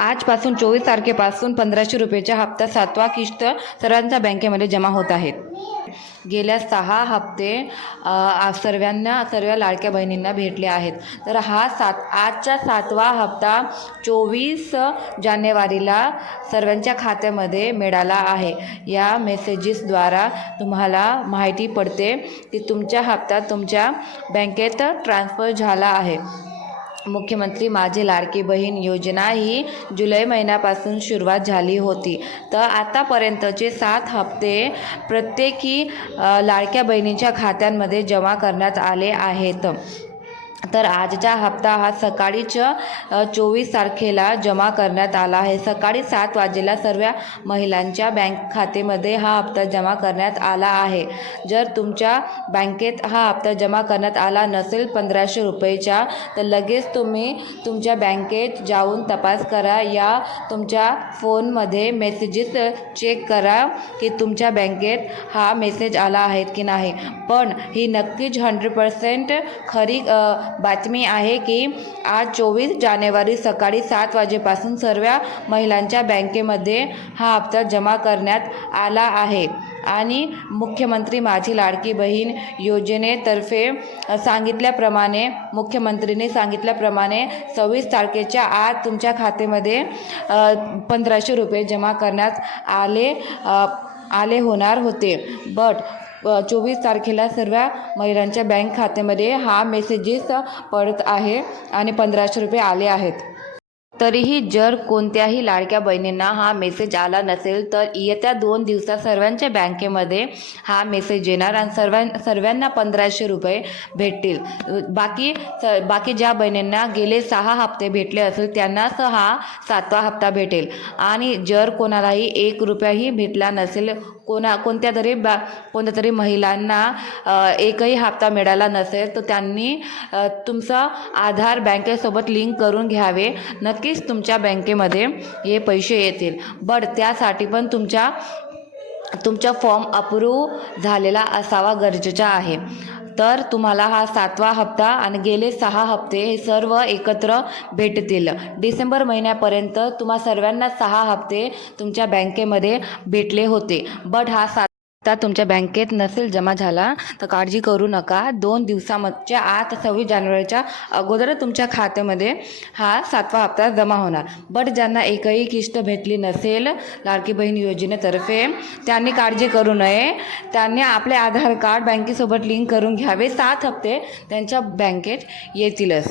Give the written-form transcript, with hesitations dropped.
आजपासून 24 तारखेपासून 1500 रुपयाचा हप्ता 7वा किस्त सर्वांच्या बँकेमध्ये जमा होत आहेत। गेल्या 6 हप्ते सर्व लाडक्या बहिणींना भेटले आहेत। तर आजचा 7वा हप्ता 24 जानेवारीला सर्वांच्या खात्यामध्ये मिळाला आहे। या मेसेजेसद्वारा तुम्हाला माहिती पडते की तुमचा हप्ता तुमच्या बँकेत ट्रान्सफर झाला आहे। मुख्यमंत्री माझी लाडकी बहीण योजना ही जुलै महिन्यापासून सुरुवात झाली होती। तर आतापर्यंतचे 7 हप्ते प्रत्येकी लाडक्या बहिणींच्या खात्यांमध्ये जमा करण्यात आले आहेत। तर आजचा हप्ता हा सकाळीच 24 तारखेला जमा करण्यात आला आहे। सकाळी 7 वाजेला सर्व महिलांच्या बँक खात्यामध्ये हा हप्ता जमा करण्यात आला आहे। जर तुमच्या बँकेत हा हप्ता जमा करण्यात आला नसेल 1500 रुपयेचा, तर लगेच तुम्ही तुमच्या बँकेत जाऊन तपास करा या तुमच्या फोनमध्ये मेसेजेस चेक करा की तुमच्या बँकेत हा मेसेज आला आहे की नाही। पण ही नक्कीच 100% खरी बातमी आहे की आज 24 जानेवारी सकाळी 7 वाजेपासून सर्व महिलांच्या बँकेमध्ये हा हप्ता जमा करण्यात आला आहे। आणि मुख्यमंत्री माझी लाडकी बहीण योजनेतर्फे मुख्यमंत्रीने सांगितल्याप्रमाणे 24 तारखेच्या आज तुमच्या खात्यामध्ये 1500 रुपये जमा करण्यात आले होणार होते। बट 24 तारखेला सर्व महिलांच्या बँक खात्यामध्ये हा मेसेजेस पडत आहे आणि 1500 रुपये आले आहेत। तरीही जर कोणत्याही लाडक्या बहिणींना हा मेसेज आला नसेल तर येत्या 2 दिवसात सर्वांच्या बँकेमध्ये हा मेसेज येणार आणि सर्वांना 1500 रुपये भेटतील। बाकी ज्या बहिणींना गेले 6 हप्ते भेटले असेल त्यांनाच हा 7वा हप्ता भेटेल। आणि जर कोणालाही 1 रुपयाही भेटला नसेल, कोणत्या तरी महिलांना एकही हप्ता मिळाला नसेल, तर त्यांनी तुमचा आधार बँकेसोबत लिंक करून घ्यावे। नक्कीच तुमच्या बँकेमध्ये हे पैसे येतील। बट त्यासाठी पण तुमचा फॉर्म अप्रूव्ह झालेला असावा गरजेचा आहे। तर तुम्हाला हा 7वा हप्ता आणि गेले 6 हप्ते हे सर्व एकत्र भेटतील। डिसेंबर महिन्यापर्यंत तुम्हा सर्वांना 6 हप्ते तुमच्या बँकेमध्ये भेटले होते। बट हा हप्ता तुमच्या बँकेत नसेल जमा झाला तर काळजी करू नका। 2 दिवसांच्या आत 26 जानेवारीच्या अगोदर तुमच्या खात्यामध्ये हा 7वा हप्ता जमा होणार। बट ज्यांना एकही किस्त भेटली नसेल लाडकी बहीण योजनेतर्फे त्यांनी काळजी करू नये। त्यांनी आपले आधार कार्ड बँकेसोबत लिंक करून घ्यावे। 7 हप्ते त्यांच्या बँकेत येतीलच।